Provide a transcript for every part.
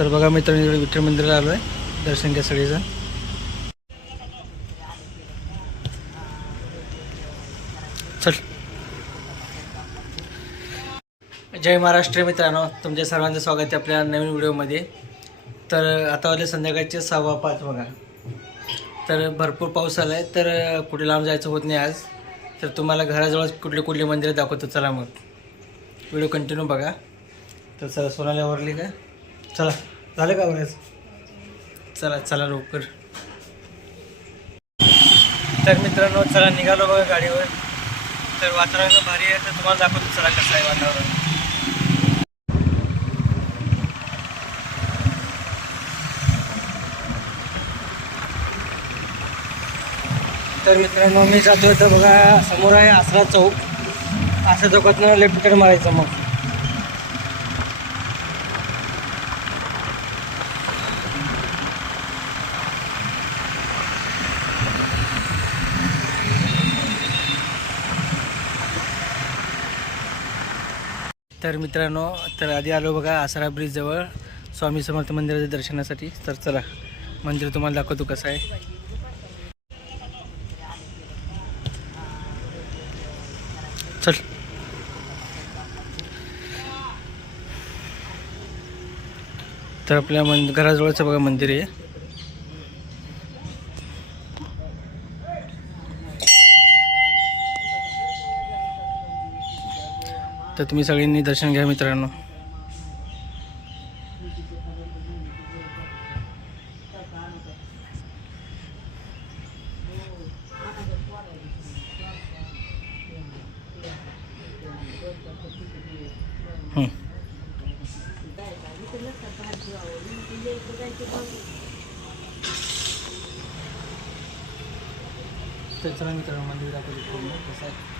तर बघा मित्रांनो इकडे विठ्ठल मंदिराला आलो आहे दर्शन घ्या सगळेजण. चल. जय महाराष्ट्र मित्रांनो. तुमच्या सर्वांचं स्वागत आहे आपल्या नवीन व्हिडिओमध्ये. तर आता वाले संध्याकाळचे सहावा पाच बघा. तर भरपूर पाऊस आला आहे तर कुठे लांब जायचं होत नाही आज. तर तुम्हाला घराजवळच कुठले कुठले मंदिरं दाखवतो. चला मग. व्हिडिओ कंटिन्यू बघा. तर चला सोनाला आवरली का? चला झालं का बरेच चला चला लवकर. तर मित्रांनो चला निघालो बघा गाडीवर. तर वातावरण भारी आहे तर तुम्हाला दाखवतो चला कसं आहे वातावरण. तर मित्रांनो मी जातो तर बघा समोर आहे आसरा चौक. आसरा चौकातनं लेफ्ट मारायचं मग. तर मित्रांनो तर आधी आलो बघा आसरा ब्रिजजवळ स्वामी समर्थ मंदिराच्या दर्शनासाठी. तर चला मंदिर तुम्हाला दाखवतो कसं आहे. चल. तर आपल्या मन घराजवळचं बघा मंदिर आहे. तर तुम्ही सगळ्यांनी दर्शन घ्या मित्रांनो. हं. तर चला मित्रांनो मंदिर दाखवतो पूर्ण कसं आहे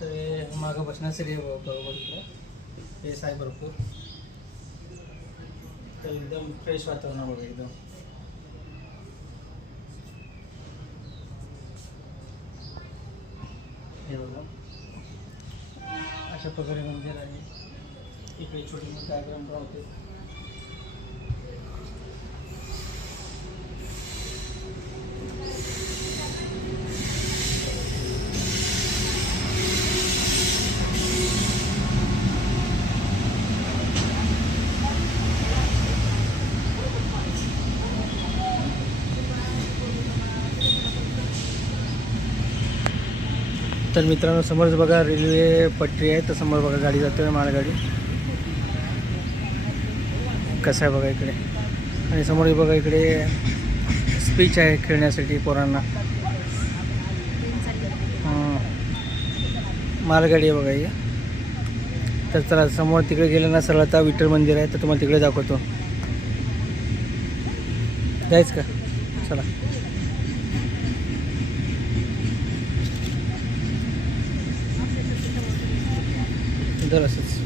तर हे मागं बसण्यासाठी बरोबर इकडं. पेस आहे भरपूर. तर एकदम फ्रेश वातावरण बघा एकदम. हे बघा. अशा प्रकारे मंदिर आहे. इकडे छोटे मोठे कार्यक्रम होते तर मित्रांनो समोरच बघा रेल्वे पटरी आहे तर समोर बघा गाडी जातोय मालगाडी. कसं आहे बघा इकडे. आणि समोर बघा इकडे स्पीच आहे खेळण्यासाठी पोरांना. मालगाडी आहे बघा ही. तर चला समोर तिकडे गेलं ना सरळ आता विठ्ठल मंदिर आहे तर तुम्हाला तिकडे दाखवतो. जायच का? चला. दर असंच.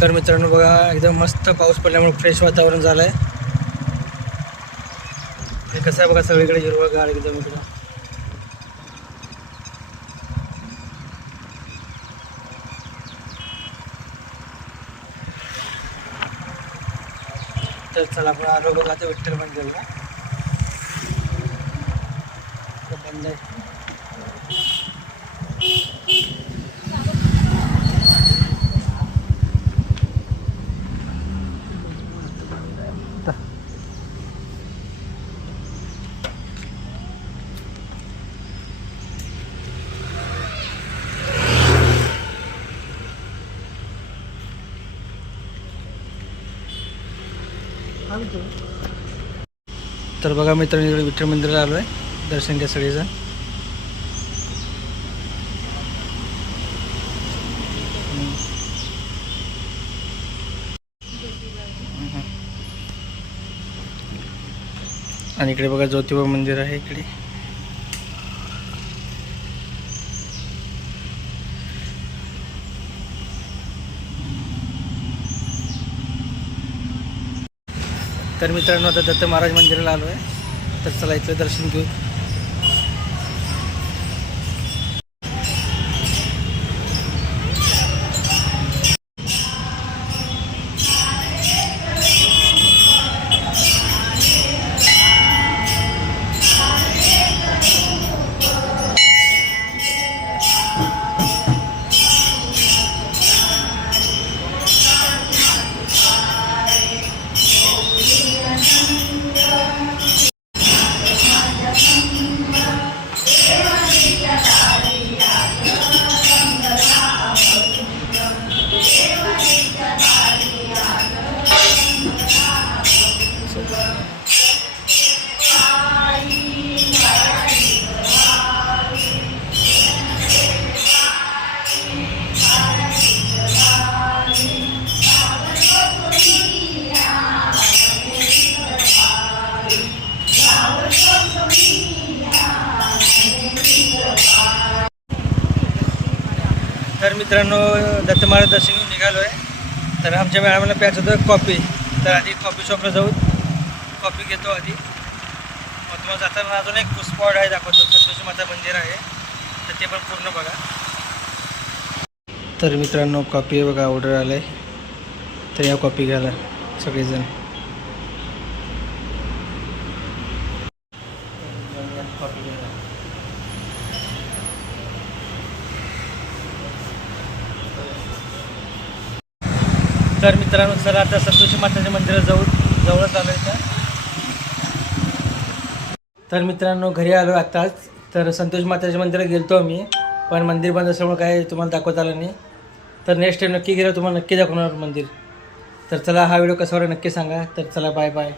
तर मित्रांनो बघा एकदम मस्त पाऊस पडल्यामुळे फ्रेश वातावरण झालं आहे कसं आहे बघा सगळीकडे हिरवं गाळ एकदम इकडं. तर चला आपण आलो बघा आता विठ्ठल मंदिरला बंद आहे. तर बघा मित्रांनो इकडे विठ्ठल मंदिराला आलो आहे दर्शन घ्या सगळेजण. आणि इकडे बघा ज्योतिबा मंदिर आहे इकडे. तर मित्रांनो आता दत्त महाराज मंदिराला आलो आहे तर चला इथलं दर्शन घेऊ. तर मित्रांनो दत्तमाळ दर्शन घेऊन निघालो आहे तर आमच्या मॅडमला प्यायचं होतं कॉफी. तर आधी कॉफी शॉपला जाऊ. कॉफी घेतो आधी. मग तुम्हाला जाताना अजून एक स्पॉट आहे दाखवतो. संतोषी माता मंदिर आहे. तर ते पण पूर्ण बघा. तर मित्रांनो कॉफी बघा ऑर्डर आलं आहे तर या कॉफी घ्यायला सगळेजण. कॉफी घ्यायला. तर मित्रांनो चला आता संतोषी माताच्या मंदिरात जाऊ जवळच आलो इथं. तर मित्रांनो घरी आलो आत्ताच. तर संतोष माताच्या मंदिरात गेलतो आम्ही पण मंदिर बंद असल्यामुळे काय तुम्हाला दाखवता आलं नाही. तर नेक्स्ट टाईम नक्की गेलं तुम्हाला नक्की दाखवणार मंदिर. तर चला हा व्हिडिओ कसा नक्की सांगा. तर चला बाय बाय